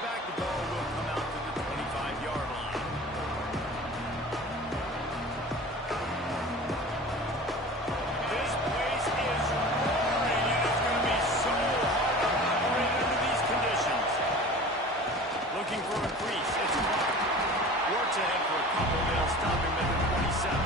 back, the ball will come out to the 25-yard line. This place is roaring, and it's going to be so hard to operate under these conditions. Looking for a crease. It's Clark. Works ahead for a couple. They'll stop him at the 27.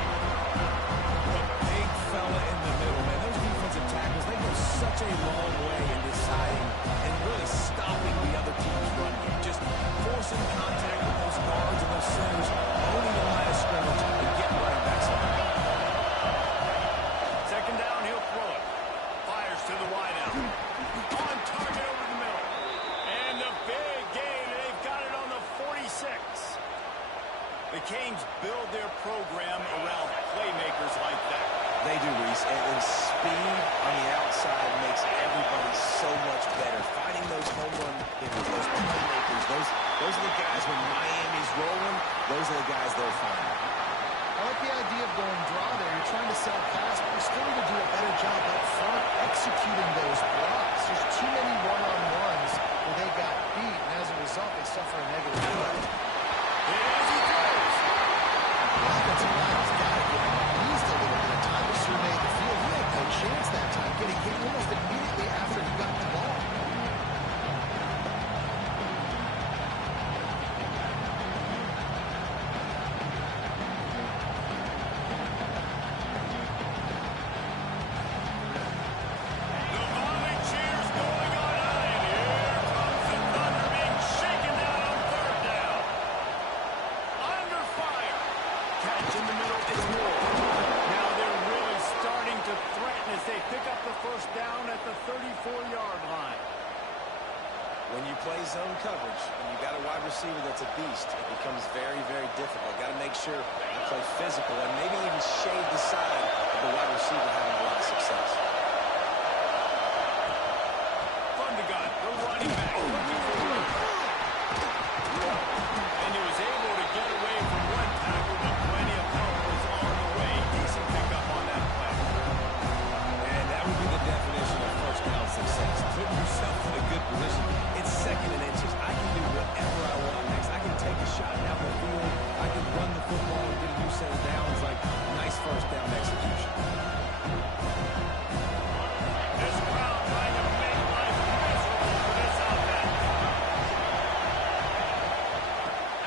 The big fella in the middle, man. Those defensive tackles, they go such a long way in deciding and really stopping the other team's run game. Just forcing contact with those guards and those centers, owning the line of scrimmage, and getting running backs on. Second down, he'll throw it. Fires to the wideout. On target over the middle. And the big gain. They've got it on the 46. The Canes build their program around playmakers like that. They do, Reese, and speed on the outside makes everybody so much better. Finding those home run hitters, those playmakers, those are the guys when Miami's rolling, those are the guys they'll find. I like the idea of going draw there. You're trying to set a pass, but you still need to do a better job up front executing those blocks. There's too many one-on-ones where they got beat, and as a result, they suffer a negative play. As he throws. The offensive line has got to give him at least a little bit of time to survey the field. He had no chance that time, getting hit almost immediately after he got the ball. Zone coverage, and you got a wide receiver that's a beast, it becomes very, very difficult. Got to make sure you play physical and maybe even shade the side of the wide receiver having a lot of success. From the gun, the running back looking for one. And he was able to get away from one tackle, but plenty of help was on the way. Decent pickup on that play. And that would be the definition of first down success. Putting yourself in a good position. It's second and inches. I can do whatever I want next. I can take a shot down the field. I can run the football and get a new set of downs. Like, nice first down execution. This crowd trying to make life miserable for this offense.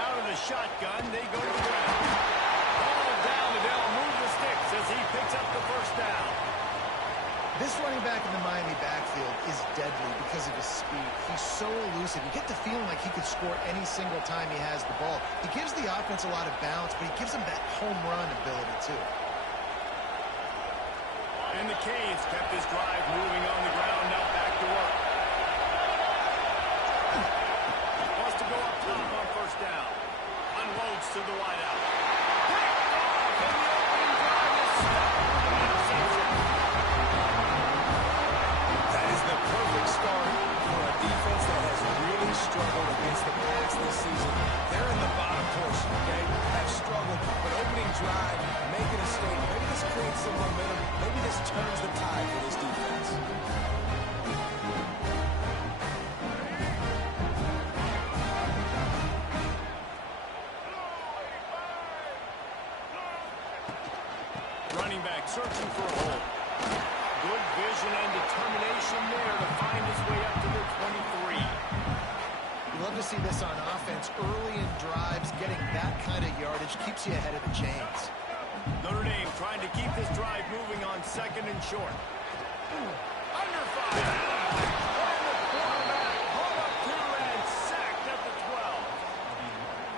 Out of the shotgun, they go to the ground. Ball down, and they'll move the sticks as he picks up the first down. This running back in the Miami backfield is deadly because of his speed. He's so elusive. You get the feeling like he could score any single time he has the ball. He gives the offense a lot of balance, but he gives them that home run ability, too. And the Canes kept this drive moving on the ground. Now back to work. Wants to go up top on first down. Unloads to the wideout. Picked off in the opening drive. To stop the interception. The perfect start for a defense that has really struggled against the pass this season. They're in the bottom portion, okay? Have struggled, but opening drive, making a statement. Maybe this creates some momentum. Maybe this turns the tide for this defense. Running back searching for a hole. Good vision and determination there to find his way up to the 23. You love to see this on offense. Early in drives, getting that kind of yardage keeps you ahead of the chains. Notre Dame trying to keep this drive moving on second and short. Under fire. And the quarterback pulled up two and sacked at the 12.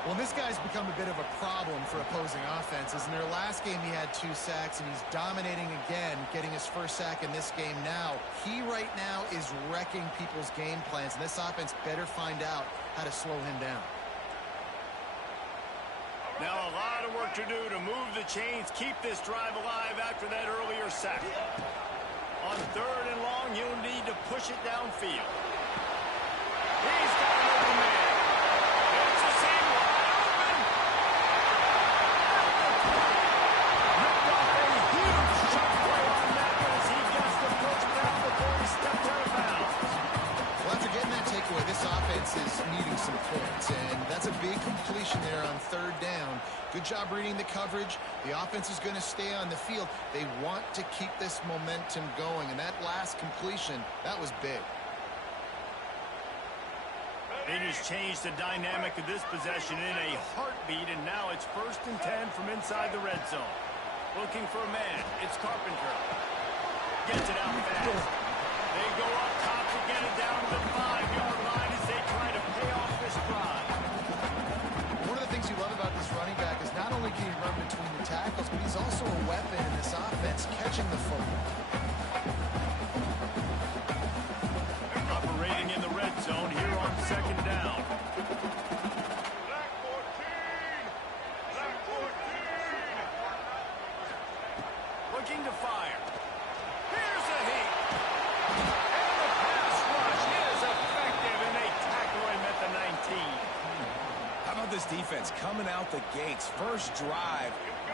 Well, this guy's become a bit of a problem for opposing offenses. In their last game, he had 2 sacks, and he's dominating again, getting his first sack in this game now. He right now is wrecking people's game plans, and this offense better find out how to slow him down. Now a lot of work to do to move the chains, keep this drive alive after that earlier sack. On third and long, you'll need to push it downfield. He's got an open man. It's the same wide open. Ripped off a huge shot play on that as he gets the first down before he steps out of bounds. Well, after getting that takeaway, this offense is needing some job reading the coverage. The offense is going to stay on the field. They want to keep this momentum going, and that last completion, that was big. They just changed the dynamic of this possession in a heartbeat, and now it's 1st and 10 from inside the red zone. Looking for a man. It's Carpenter. Gets it out fast. They go up top to get it down to the 5-yard line as they try to pay off this drive. One of the things you love about this running back is not only can he run between the tackles, but he's also a weapon in this offense, catching the football. Operating in the red zone here on 2nd down. Black 14! Black 14! Looking to fire. Here's a heat. And the pass rush is effective, and they tackle him at the 19. How about this defense coming out the gates? First drive,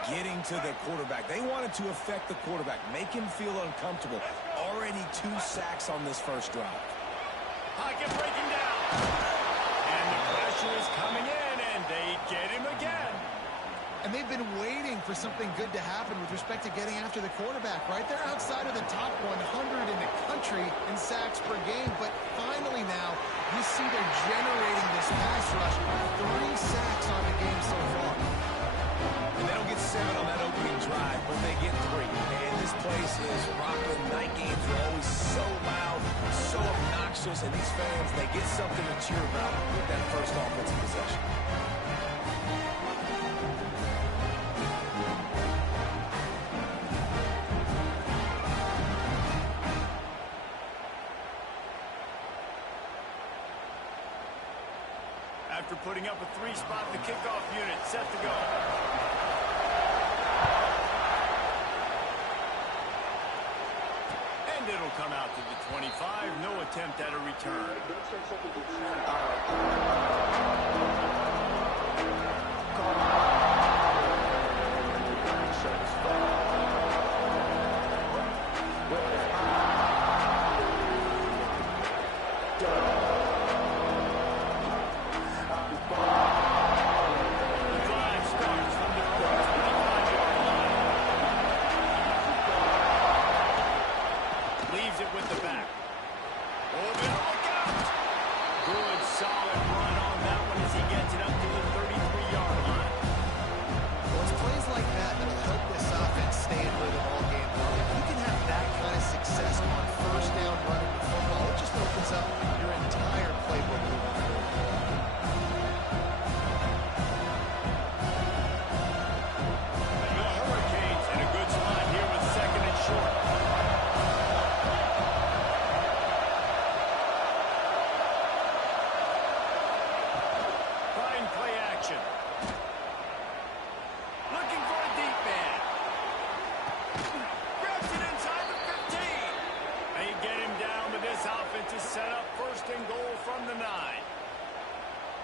getting to the quarterback. They wanted to affect the quarterback, make him feel uncomfortable. Already 2 sacks on this first drive. Pocket breaking down. And the pressure is coming in, and they get him again. And they've been waiting for something good to happen with respect to getting after the quarterback, right? They're outside of the top 100 in the country in sacks per game, but finally now you see they're generating this pass rush. 3 sacks on the game so far. And they don't get 7 on that opening drive, but they get 3. And this place is rocking. Night games are always so loud, so obnoxious, and these fans, they get something to cheer about with that first offensive possession. After putting up a 3-spot, the kickoff unit set to go. And it'll come out to the 25. No attempt at a return.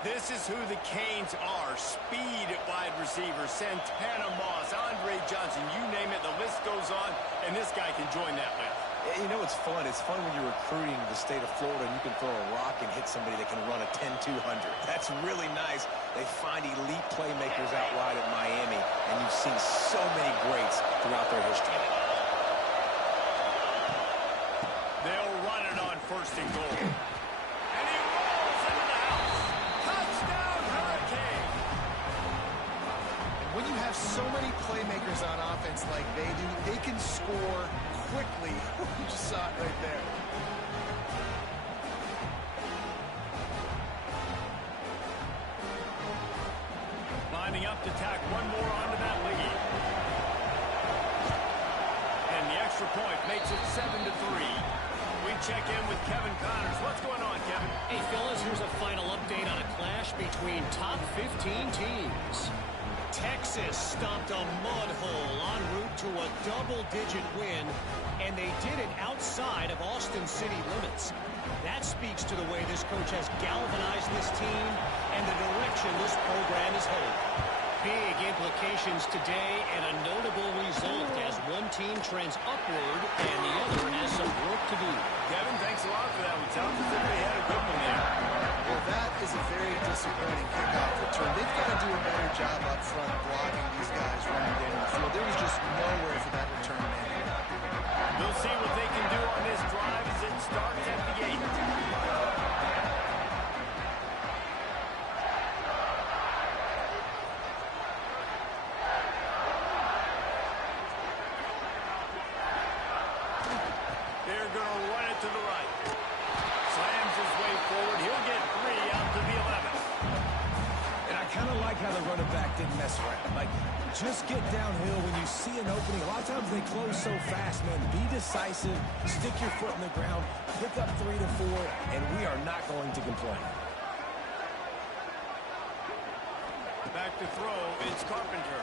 This is who the Canes are. Speed at wide receiver. Santana Moss, Andre Johnson, you name it, the list goes on, and this guy can join that list. You know, it's fun. It's fun when you're recruiting the state of Florida and you can throw a rock and hit somebody that can run a 10-200. That's really nice. They find elite playmakers out wide at Miami, and you've seen so many greats throughout their history. They'll run it on 1st and goal. And he rolls into the house. Touchdown, Hurricane! When you have so many playmakers on offense like they do, they can score quickly. You just saw it right there. Lining up to tack one more onto that lead. And the extra point makes it 7-3. We check in with Kevin Connors. What's going on, Kevin? Hey, fellas, here's a final update on a clash between top 15 teams. Texas stomped a mud hole en route to a double-digit win, and they did it outside of Austin city limits. That speaks to the way this coach has galvanized this team and the direction this program is headed. Big implications today and a notable result as one team trends upward and the other has some work to do. Kevin, thanks a lot for that. We sounds as if they had a good one there. Well, that is a very disappointing kickoff return. They've got to do a better job up front blocking to the right. Slams his way forward. He'll get 3 out to the 11th. And I kind of like how the running back didn't mess around. Like, just get downhill when you see an opening. A lot of times they close so fast, man. Be decisive, stick your foot in the ground, pick up 3 to 4, and we are not going to complain. Back to throw, it's Carpenter.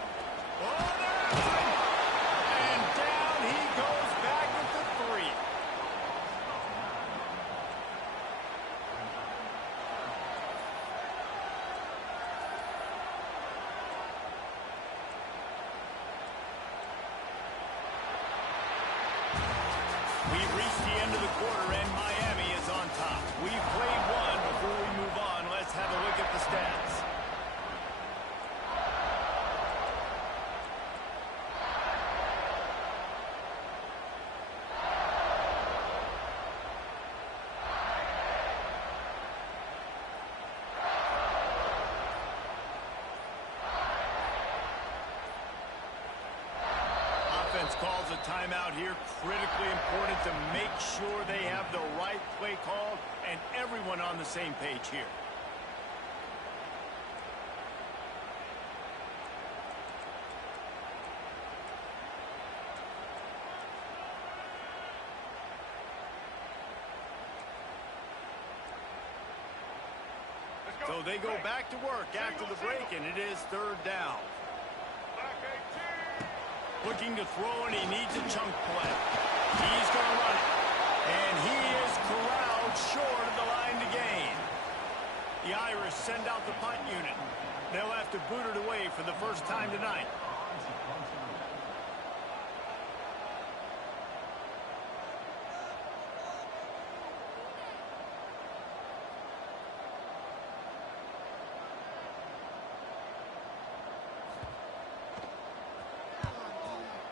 Oh, there's it! And down he goes back at the 3. We've reached the end of the quarter, and Miami is on top. We've played one. Before we move on, let's have a look at the stats. Offense calls a timeout here. Critically important to make sure they have the right play called and everyone on the same page here. So they go back to work after the break, and it is 3rd down. Looking to throw, and he needs a chunk play. He's going to run it. And he is corralled short of the line to gain. The Irish send out the punt unit. They'll have to boot it away for the first time tonight.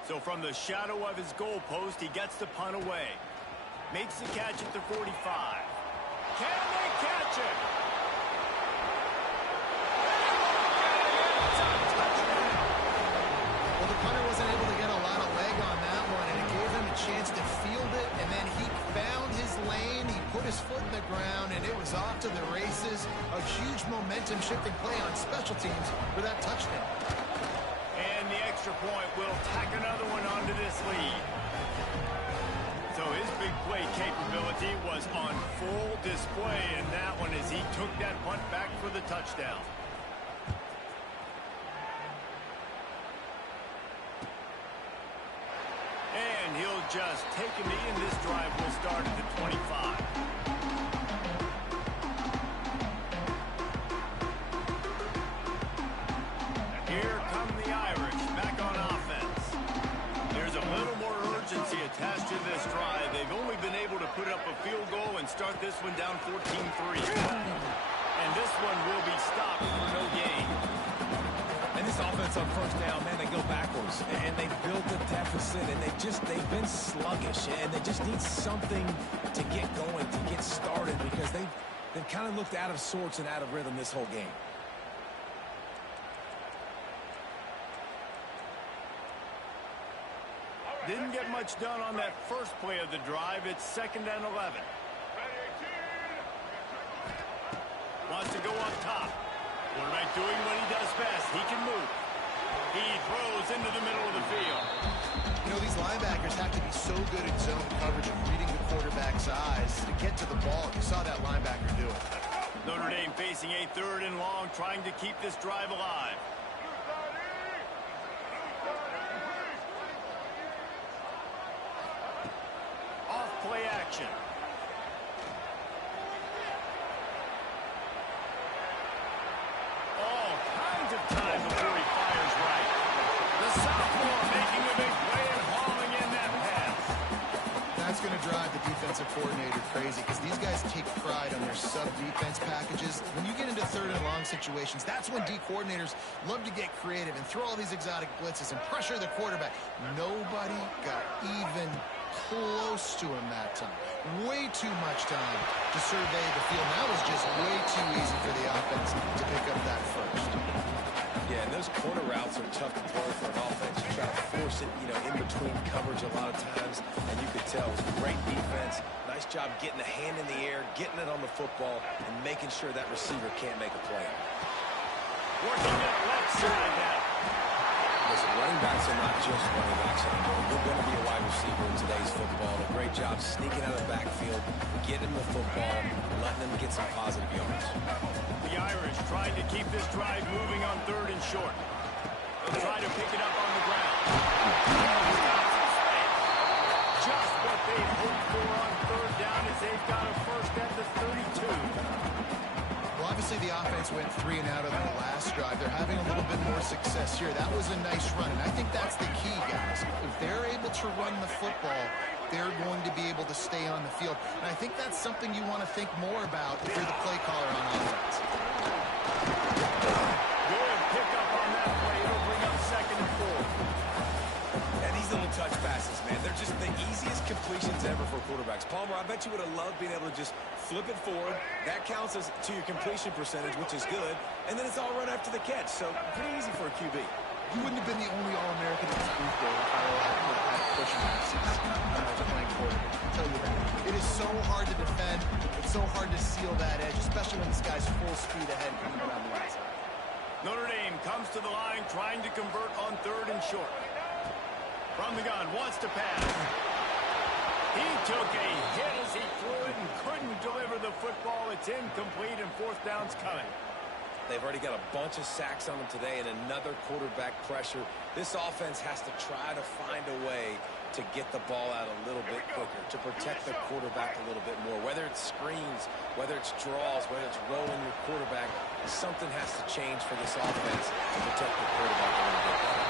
So from the shadow of his goalpost, he gets the punt away. Makes the catch at the 45. Can they catch it? It's a touchdown. Well, the punter wasn't able to get a lot of leg on that one, and it gave him a chance to field it, and then he found his lane. He put his foot in the ground, and it was off to the races. A huge momentum-shifting play on special teams for that touchdown. And the extra point will tack another one onto this lead. So his big play capability was on full display in that one as he took that punt back for the touchdown. And he'll just take a knee, and this drive will start at the 25. Here come the Irish back on offense. There's a little more urgency attached to this drive. They've only been able to put up a field goal and start this one down 14-3. And this one will be stopped for no gain. And this offense on 1st down, man, they go backwards. And they built a deficit, and they've been sluggish. And they just need something to get going, to get started, because they've kind of looked out of sorts and out of rhythm this whole game. Didn't get much done on that first play of the drive. It's 2nd and 11. Wants to go up top. Quarterback doing what he does best. He can move. He throws into the middle of the field. You know, these linebackers have to be so good at zone coverage and reading the quarterback's eyes to get to the ball. You saw that linebacker do it. Notre Dame facing a 3rd and long, trying to keep this drive alive. Off play action. All kinds of time before he fires right. The sophomore making a big play and hauling in that pass. That's going to drive the defensive coordinator crazy because these guys take pride on their sub-defense packages. When you get into 3rd and long situations, that's when D coordinators love to get creative and throw all these exotic blitzes and pressure the quarterback. Nobody got even close to him that time. Way too much time to survey the field. That was just way too easy for the offense to pick up that first. Yeah, and those corner routes are tough to throw for an offense. You try to force it, in between coverage a lot of times, and you could tell it was great defense. Nice job getting a hand in the air, getting it on the football, and making sure that receiver can't make a play. Working that left side now. Listen, running backs are not just running backs anymore. You're going to be a wide receiver in today's football. A great job sneaking out of the backfield, getting the football, and letting them get some positive yards. The Irish trying to keep this drive moving on 3rd and short. They'll try to pick it up on the ground. He's got some space. Just what they hoped for on 3rd down as they've got a first at the 32. Well, obviously the offense went 3 and out on the last drive. They're having a little bit more success here. That was a nice run, and I think that's the key, guys. If they're able to run the football, they're going to be able to stay on the field. And I think that's something you want to think more about if you're the play caller on offense. Good pickup on that play. It'll bring up 2nd and 4. And these little touch passes, man, they're just the easiest completions ever for quarterbacks. Palmer, I bet you would have loved being able to just flip it forward. That counts as to your completion percentage, which is good. And then it's all run after the catch. So pretty easy for a QB. You wouldn't have been the only All-American in this booth there if I had pushing when I was playing quarterback. I'll tell you that. It is so hard to defend. It's so hard to seal that edge, especially when this guy's full speed ahead coming around the outside. Notre Dame comes to the line trying to convert on 3rd and short. From the gun, wants to pass. He took a hit as he threw it and couldn't deliver the football. It's incomplete and 4th down's coming. They've already got a bunch of sacks on them today and another quarterback pressure. This offense has to try to find a way to get the ball out a little bit quicker, to protect the quarterback a little bit more. Whether it's screens, whether it's draws, whether it's rolling your quarterback, something has to change for this offense to protect the quarterback a little bit better.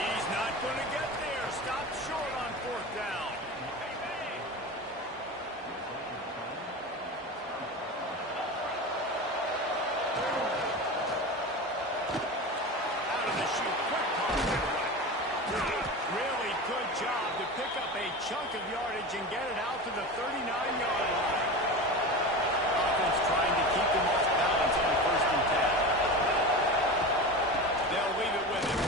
He's not going to get there. Stopped short on 4th down. Out of the chute. Quick toss to the right. Really good job to pick up a chunk of yardage and get it out to the 39-yard line. Offense trying to keep them off balance on 1st and 10. They'll leave it with him.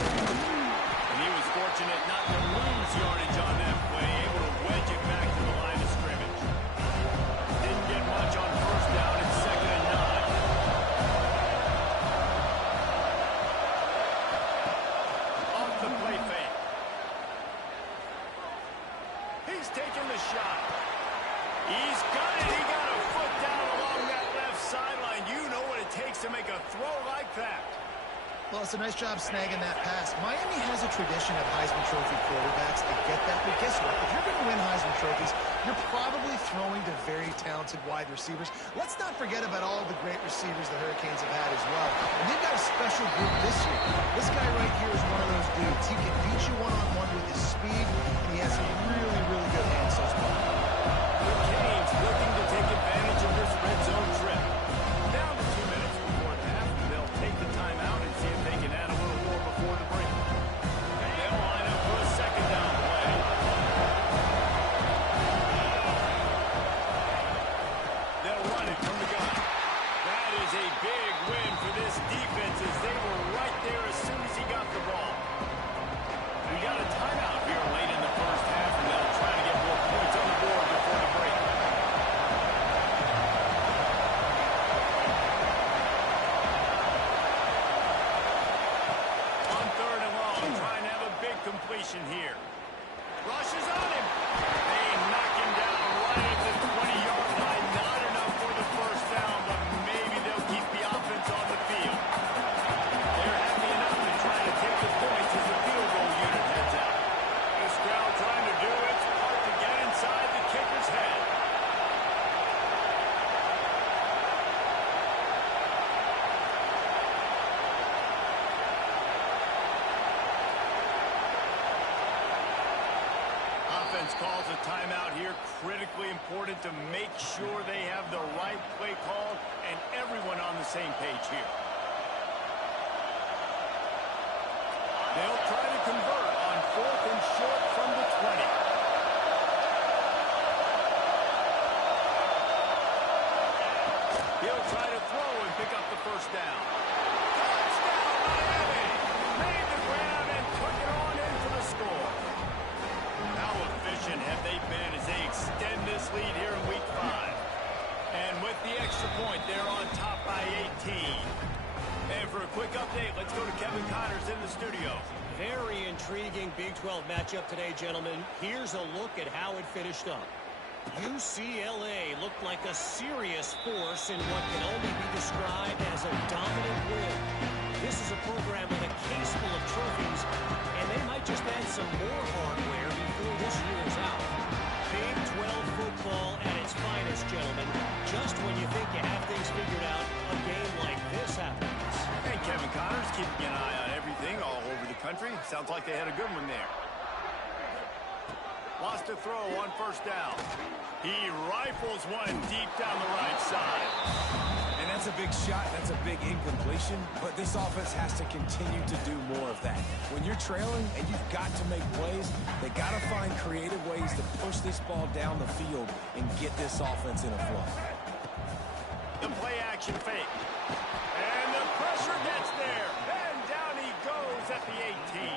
And he was fortunate not to lose yardage on that play, able to wedge it back to the line of scrimmage. Didn't get much on 1st down. It's 2nd and 9. Off the play fake. He's taking the shot. He's got it. He got a foot down along that left sideline. You know what it takes to make a throw like that. Well, it's a nice job snagging that pass. Miami has a tradition of Heisman Trophy quarterbacks. They get that. But guess what? If you're going to win Heisman Trophies, you're probably throwing to very talented wide receivers. Let's not forget about all the great receivers the Hurricanes have had as well. And they've got a special group this year. This guy right here is one of those dudes. He can beat you one-on-one with his speed, and he has some really, really good hands as well. The Canes looking to take advantage of this red zone trip. Down to 2 minutes before the half, they'll take the timeout and see if they can add a little more before the break. They'll line up for a 2nd down play. They'll run it from the gun. That is a big win for this defense as they were right there as soon as he got the ball. We got a timeout here late in the 1st half, and they'll try to get more points on the board before the break. On 3rd and long, trying to have a big completion here. Rushes on him. They knock him down right at the 20-yard line. Not enough for the 1st down, but maybe they'll keep the offense on the field. They're happy enough to try to take the points as the field goal unit heads out. This crowd trying to do its part to get inside the kicker's head. Offense calls a timeout here. Critically important to make sure they have the right play call and everyone on the same page here. They'll try to convert on 4th and short from the 20. He'll try to throw and pick up the 1st down. Touchdown, Miami! Made the grab and took it on in for the score. How efficient have they been as they extend this lead here in week And for a quick update, let's go to Kevin Connors in the studio. Very intriguing Big 12 matchup today, gentlemen. Here's a look at how it finished up. UCLA looked like a serious force in what can only be described as a dominant win. This is a program with a case full of trophies, and they might just add some more hardware before this year is out. Big 12 football at its finest, gentlemen. Just when you think you have things figured out, a game like this happens. And Kevin Connors keeping an eye on everything all over the country. Sounds like they had a good one there. Lost a throw on first down. He rifles one deep down the right side. And that's a big shot. That's a big incompletion. But this offense has to continue to do more of that. When you're trailing and you've got to make plays, they got to find creative ways to push this ball down the field and get this offense in a flow. The play action fake. And the pressure gets there. And down he goes at the 18.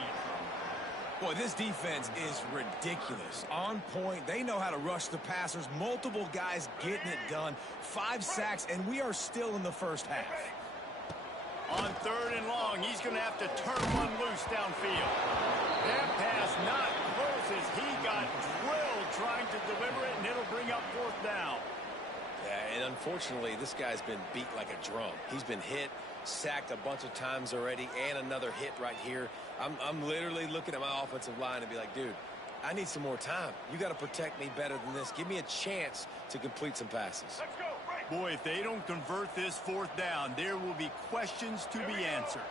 Boy, this defense is ridiculous. On point. They know how to rush the passers. Multiple guys getting it done. 5 sacks, and we are still in the first half. On 3rd and long, he's going to have to turn one loose downfield. That pass not close as he got drilled trying to deliver it, and it'll bring up 4th down. Yeah, and unfortunately, this guy's been beat like a drum. He's been hit, sacked a bunch of times already, and another hit right here. I'm literally looking at my offensive line and be like, dude, I need some more time. You got to protect me better than this. Give me a chance to complete some passes. Boy, if they don't convert this 4th down, there will be questions to be answered.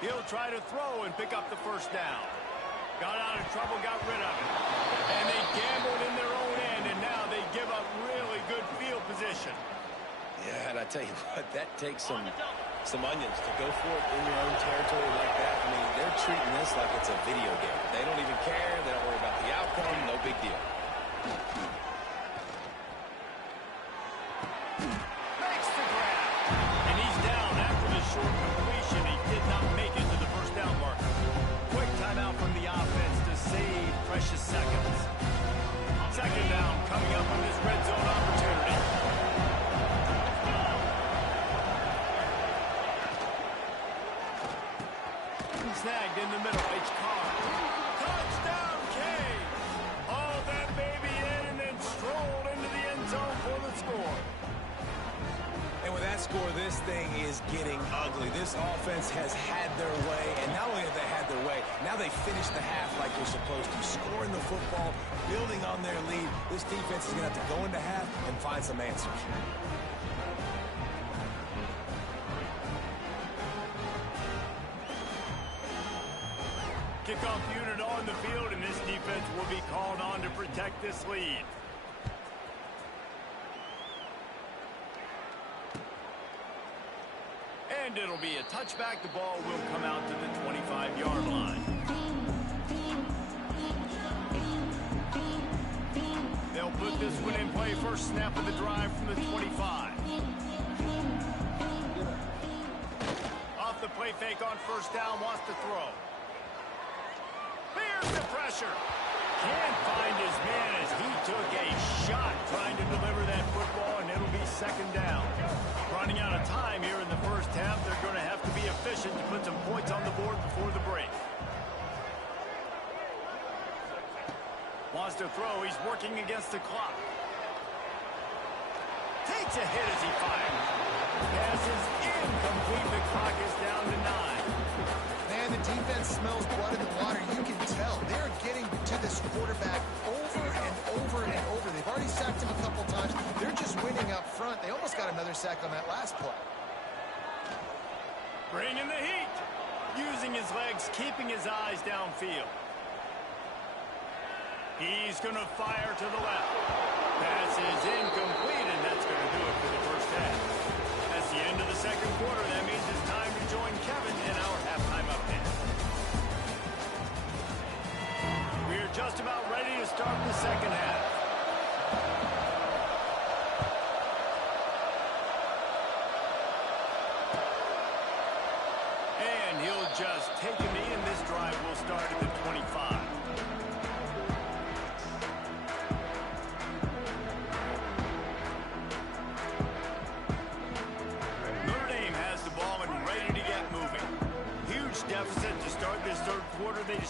He'll try to throw and pick up the 1st down. Got out of trouble, got rid of it. And they gambled in their own end, and now they give up really good field position. Yeah, and I tell you what, that takes some onions to go for it in your own territory like that. I mean, they're treating this like it's a video game. They don't even care. They don't worry about the outcome. No big deal. Makes the grab. And he's down after the short completion. He did not make it to the 1st down marker. Quick timeout from the offense to save precious seconds. 2nd down coming up on this red zone opportunity. Snagged in the middle. It's Carr. Touchdown, Cade. Oh, that baby in and then strolled into the end zone for the score. And with that score, this thing is getting ugly. This offense has had their way, and not only have they had their way, now they finish the half like they're supposed to, scoring the football, building on their lead. This defense is going to have to go into half and find some answers. Kickoff unit on the field, and this defense will be called on to protect this lead. And it'll be a touchback. The ball will come out to the 25-yard line. They'll put this one in play. First snap of the drive from the 25. Off the play fake on 1st down, wants to throw. Here's the pressure. Can't find his man as he took a shot trying to deliver that football, and it'll be 2nd down. Running out of time here in the 1st half. They're going to have to be efficient to put some points on the board before the break. Wants to throw. He's working against the clock. Takes a hit as he fires. Pass is incomplete. The clock is down to 9. Man, the defense smells blood in the water. You can tell. They're getting to this quarterback over and over and over. They've already sacked him a couple times. They're just winning up front. They almost got another sack on that last play. Bringing the heat. Using his legs, keeping his eyes downfield. He's going to fire to the left. Pass is incomplete, and that's going to do it for the 1st half. That's the end of the 2nd quarter. That means it's time to join Kevin in our halftime update. We're just about ready to start the 2nd half. And he'll just take a knee, and this drive will start at the 25.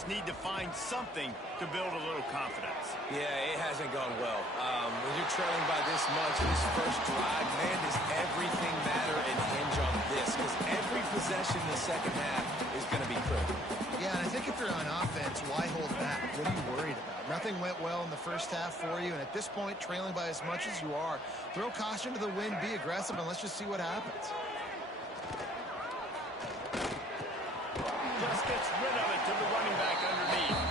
just need to find something to build a little confidence. Yeah, it hasn't gone well. When you're trailing by this much, this first drive, man, does everything matter and hinge on this? Because every possession in the second half is going to be critical. Yeah, and I think if you're on offense, why hold back? What are you worried about? Nothing went well in the first half for you, and at this point, trailing by as much as you are, throw caution to the wind, be aggressive, and let's just see what happens. Just gets rid of it to the running back underneath.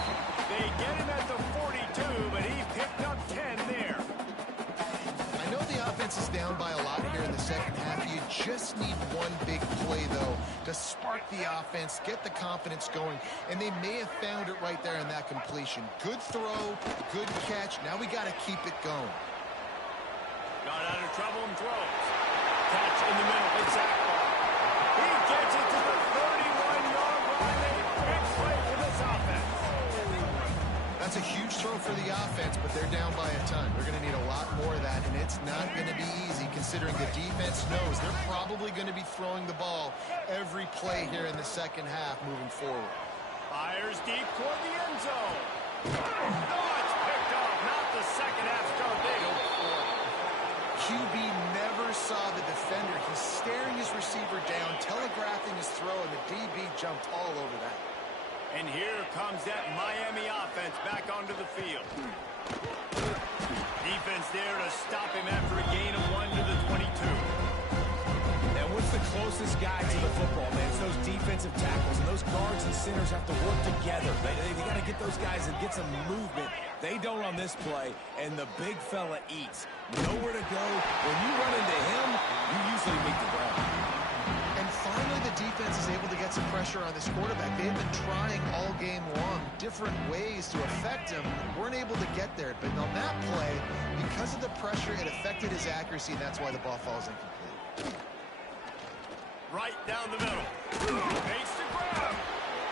They get him at the 42, but he picked up 10 there. I know the offense is down by a lot here in the second half. You just need one big play, though, to spark the offense, get the confidence going, and they may have found it right there in that completion. Good throw, good catch. Now we got to keep it going. Got out of trouble and throws. Catch in the middle. It's Akbar. He gets it to the 31-yard line. A big play for this offense. That's a huge throw for the offense, but they're down by a ton. They're going to need a lot more of that, and it's not going to be easy considering the defense knows they're probably going to be throwing the ball every play here in the second half moving forward. Fires deep toward the end zone. Oh, it's picked off. Not the second half start they hoped for. QB never saw the defender. He's staring his receiver down, telegraphing his throw, and the DB jumped all over that. And here comes that Miami offense back onto the field. Defense there to stop him after a gain of 1 to the 22. And what's the closest guy to the football, man? It's those defensive tackles, and those guards and centers have to work together. They got to get those guys and get some movement. They don't on this play, and the big fella eats. Nowhere to go. When you run into him, you usually meet the ground. And finally, the defense is able to get some pressure on this quarterback. They've been trying all game long different ways to affect him. Weren't able to get there. But on that play, because of the pressure, it affected his accuracy, and that's why the ball falls incomplete. Right down the middle. Makes the grab.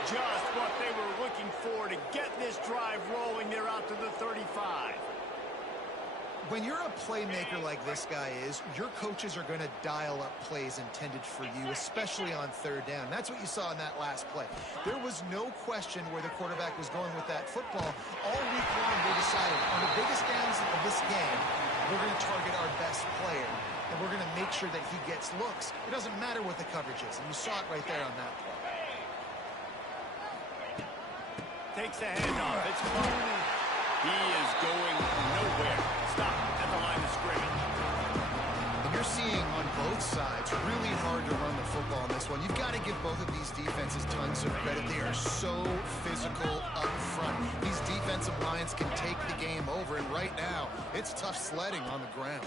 Just what they were looking for to get this drive rolling. They're out to the 35. When you're a playmaker like this guy is, your coaches are going to dial up plays intended for you, especially on third down. That's what you saw in that last play. There was no question where the quarterback was going with that football. All week long, they decided on the biggest downs of this game, we're going to target our best player, and we're going to make sure that he gets looks. It doesn't matter what the coverage is, and you saw it right there on that play. Takes the handoff. It's Clark. He is going nowhere. Stop at the line of scrimmage. And you're seeing on both sides really hard to run the football in this one. You've got to give both of these defenses tons of credit. They are so physical up front. These defensive lines can take the game over, and right now, it's tough sledding on the ground.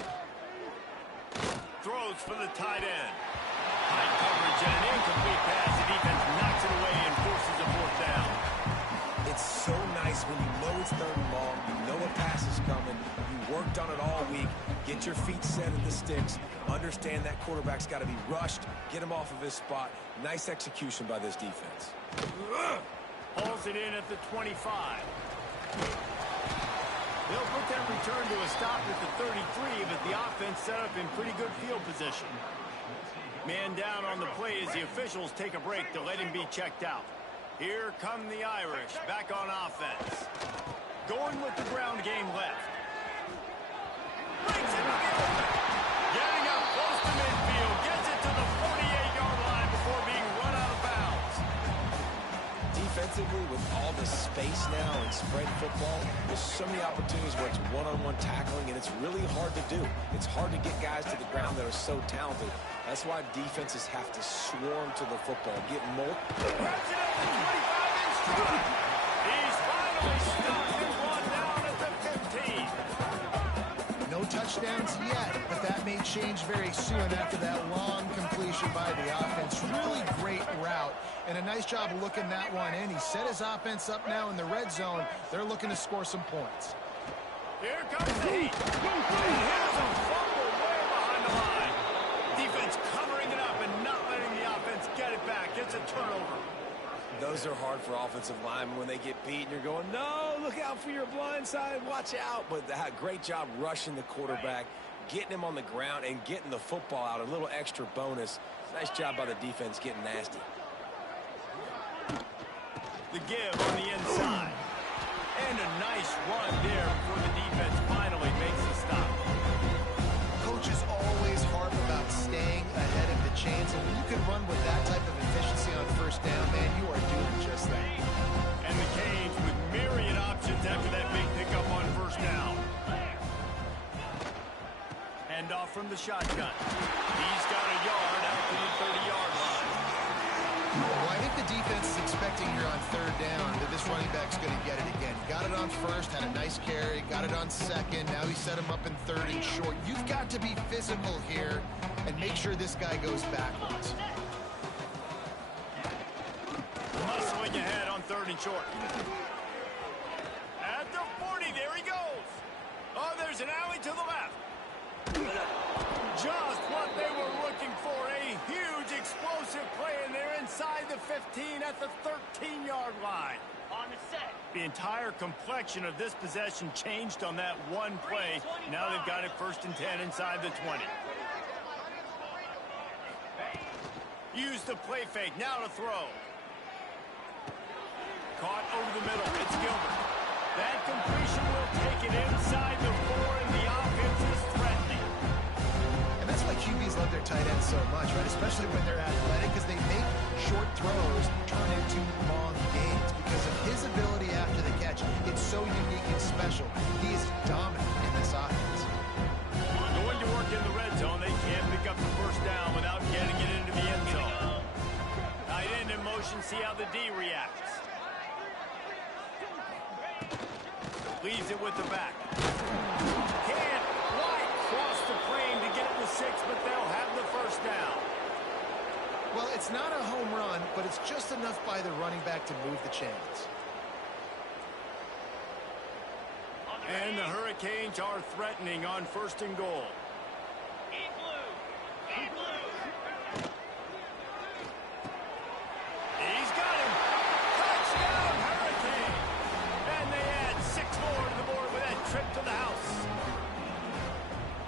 Throws for the tight end. High coverage and an incomplete pass. The defense knocks it away and forces a fourth down. It's so nice when you know it's third and long, you know a pass is coming, you worked on it all week, get your feet set in the sticks, understand that quarterback's got to be rushed, get him off of his spot. Nice execution by this defense. Hauls it in at the 25. They'll put that return to a stop at the 33, but the offense set up in pretty good field position. Man down on the play as the officials take a break to let him be checked out. Here come the Irish, back on offense. Going with the ground game left. Brings it to the open. Getting up close to midfield. Gets it to the 48-yard line before being run out of bounds. Defensively, with all the space now and spread football, there's so many opportunities where it's one-on-one tackling, and it's really hard to do. It's hard to get guys to the ground that are so talented. That's why defenses have to swarm to the football, get more. Grabs it at the 25 in stride. He's finally stopped and brought down at the 15. No touchdowns yet, but that may change very soon after that long completion by the offense. Really great route, and a nice job of looking that one in. He set his offense up now in the red zone. They're looking to score some points. Here comes the heat. And here's a fumble way behind the line. Defense covering it up and not letting the offense get it back. It's a turnover. Those are hard for offensive linemen when they get beat and you're going, no, look out for your blind side, watch out. But great job rushing the quarterback, getting him on the ground and getting the football out. A little extra bonus. Nice job by the defense getting nasty. The give on the inside. And a nice run there before the defense finally makes a stop. Coaches always harp about staying ahead of the chains, and when you can run with that type of efficiency on first down, man, you are doing just that. And the Canes with myriad options after that big pickup on first down. Hand off from the shotgun. He's got a yard out to the 30-yard line. Well, I think the defense is expecting here on third down that this running back's going to get it again. Got it on first, had a nice carry, got it on second. Now he set him up in third and short. You've got to be physical here and make sure this guy goes backwards. Muscling ahead on third and short. At the 40, there he goes. Oh, there's an alley to the left. Just what they were looking for, a huge explosive play, and they're inside the 15 at the 13-yard line. On the set. The entire complexion of this possession changed on that one play. Now they've got it first and 10 inside the 20. Use the play fake, now to throw. Caught over the middle, it's Gilbert. That completion will take it inside the 4, and the offense is threatening. And that's why QBs love their tight ends so much, right? Especially when they're athletic, because they make short throws turn into long gains. Because of his ability after the catch, it's so unique and special. He is dominant in this offense. Going to work in the red zone, they can't pick up the first down without getting it into the end zone. Tight end in motion, see how the D reacts. Leaves it with the back. Can't quite cross the plane to get the 6, but they'll have the first down. Well, it's not a home run, but it's just enough by the running back to move the chains. And the Hurricanes are threatening on first and goal. Eat blue. Eat blue. He's got him. Touchdown, Hurricane. And they add 6 more to the board with that trip to the house.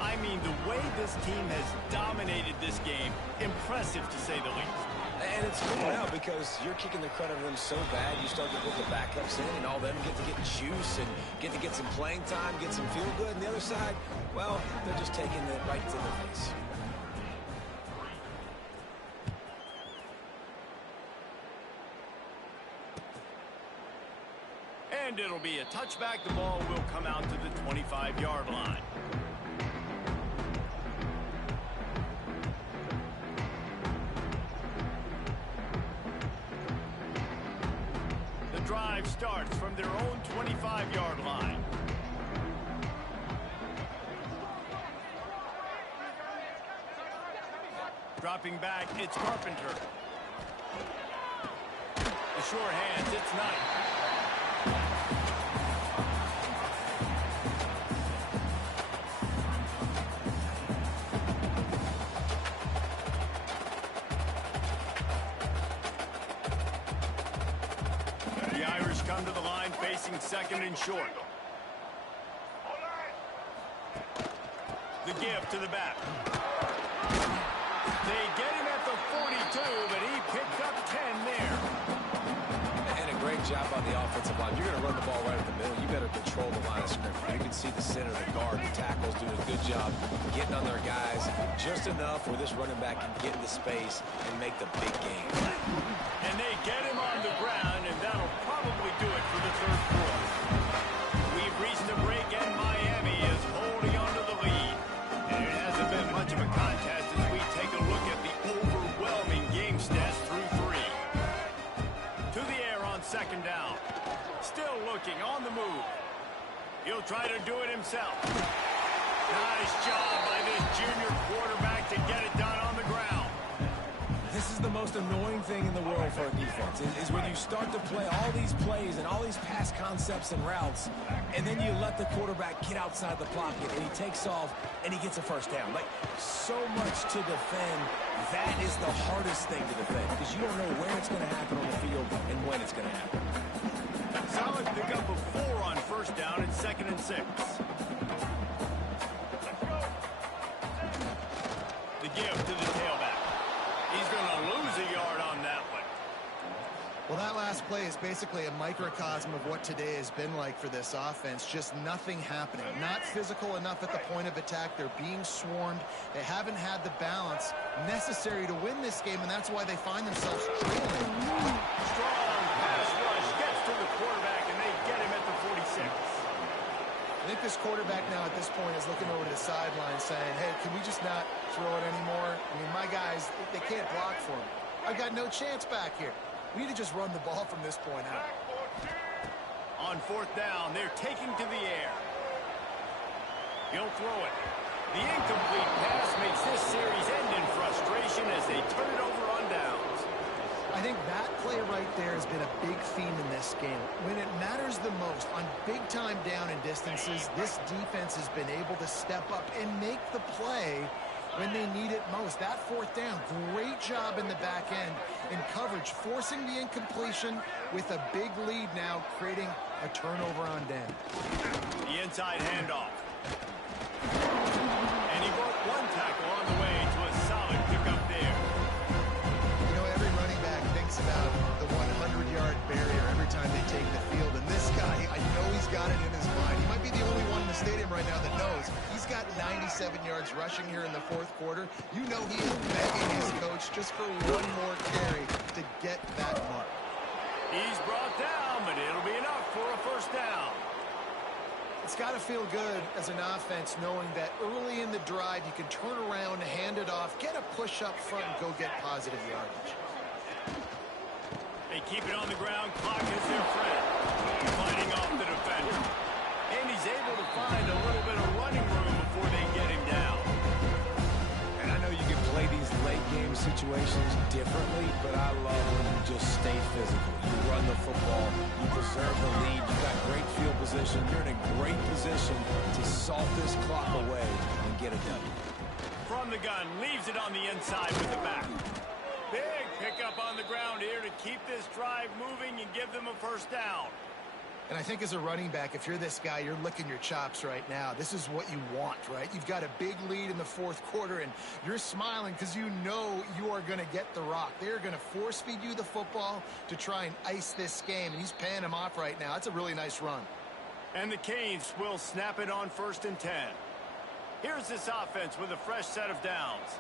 I mean, the way this team has dominated this game, impressive to say the least. And it's cool now because you're kicking the credit of them so bad, you start to put the backups in, and all them get to get juice and get to get some playing time, get some feel good. And the other side, well, they're just taking it right to the face. And it'll be a touchback. The ball will come out to the 25-yard line. The drive starts from their own 25-yard line. Dropping back, it's Carpenter. The sure hands, it's Knight. Come to the line facing second and short. The give to the back. They get him at the 42, but he picked up 10 there. And a great job on the offensive line. You're going to run the ball right at the middle. You better control the line of scrimmage. You can see the center, the guard, the tackles doing a good job getting on their guys just enough where this running back can get into space and make the big game. And they get him on the ground, and that'll probably do it for the third quarter. We've reached a break, and Miami is holding on to the lead. And it hasn't been much of a contest as we take a look at the overwhelming game stats through 3. To the air on second down. Still looking on the move. He'll try to do it himself. Nice job by this junior quarterback to get it done on the ground. This is the most annoying thing in the world for a defense, is when you start to play all these plays and all these pass concepts and routes, and then you let the quarterback get outside the pocket, and he takes off, and he gets a first down. Like, so much to defend. That is the hardest thing to defend, because you don't know where it's going to happen on the field and when it's going to happen. Solid pickup of 4 on first down and second and 6. The give to the tailback. He's going to lose a yard on that one. Well, that last play is basically a microcosm of what today has been like for this offense. Just nothing happening. Not physical enough at the point of attack. They're being swarmed. They haven't had the balance necessary to win this game, and that's why they find themselves trailing. Strong pass rush gets to the quarterback, and they get him at the 46. I think this quarterback now at this point is looking over to the sideline saying, hey, can we just not throw it anymore? I mean, my guys, they can't block for him. I've got no chance back here. We need to just run the ball from this point out. On fourth down, they're taking to the air. He'll throw it. The incomplete pass makes this series end in frustration as they turn it over on downs. I think that play right there has been a big theme in this game. When it matters the most, on big-time down and distances, this defense has been able to step up and make the play when they need it most. That fourth down, great job in the back end in coverage, forcing the incompletion with a big lead now, creating a turnover on down. The inside handoff. And he broke one tackle on the way to a solid pickup there. You know, every running back thinks about the 100-yard barrier every time they take the field. And this guy, I know he's got it in his mind. He might be the only one in the stadium right now that knows. He's got 97 yards rushing here in the fourth quarter. You know he is begging his coach just for one more carry to get that mark. He's brought down, but it'll be enough for a first down. It's got to feel good as an offense knowing that early in the drive you can turn around, hand it off, get a push up front, and go get positive yardage. They keep it on the ground. Clock is their friend. Fighting off the defender. And he's able to find a little bit of running room before they get him down. And I know you can play these late game situations differently, but I love when you just stay physical. You run the football, you preserve the lead, you got great field position, you're in a great position to salt this clock away and get it done. From the gun, leaves it on the inside with the back. Big pickup on the ground here to keep this drive moving and give them a first down. And I think as a running back, if you're this guy, you're licking your chops right now. This is what you want, right? You've got a big lead in the fourth quarter, and you're smiling because you know you are going to get the rock. They're going to force feed you the football to try and ice this game, and he's paying him off right now. That's a really nice run. And the Canes will snap it on 1st and 10. Here's this offense with a fresh set of downs.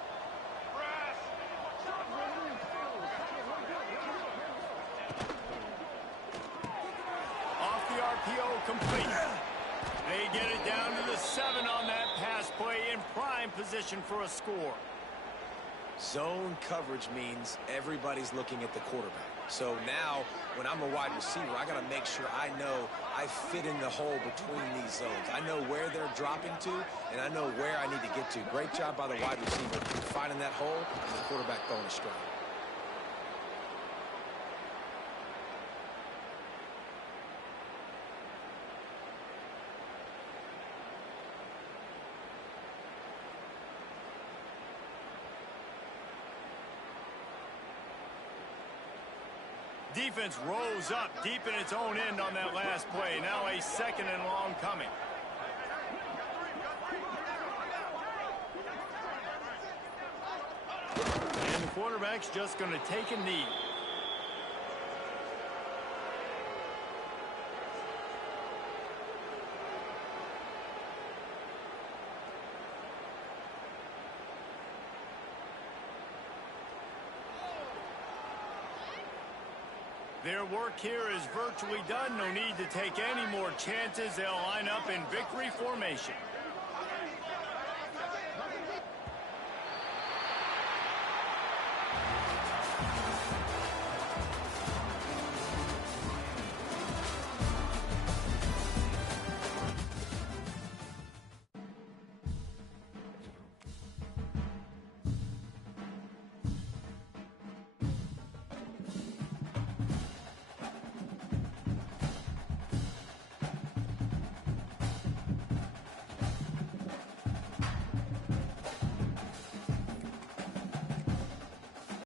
Off the RPO, complete. They get it down to the 7 on that pass play, in prime position for a score. Zone coverage means everybody's looking at the quarterback. So now, when I'm a wide receiver, I got to make sure I know I fit in the hole between these zones. I know where they're dropping to, and I know where I need to get to. Great job by the wide receiver finding that hole and the quarterback throwing a strike. Defense rose up deep in its own end on that last play. Now a 2nd and long coming. And the quarterback's just going to take a knee. Their work here is virtually done. No need to take any more chances. They'll line up in victory formation.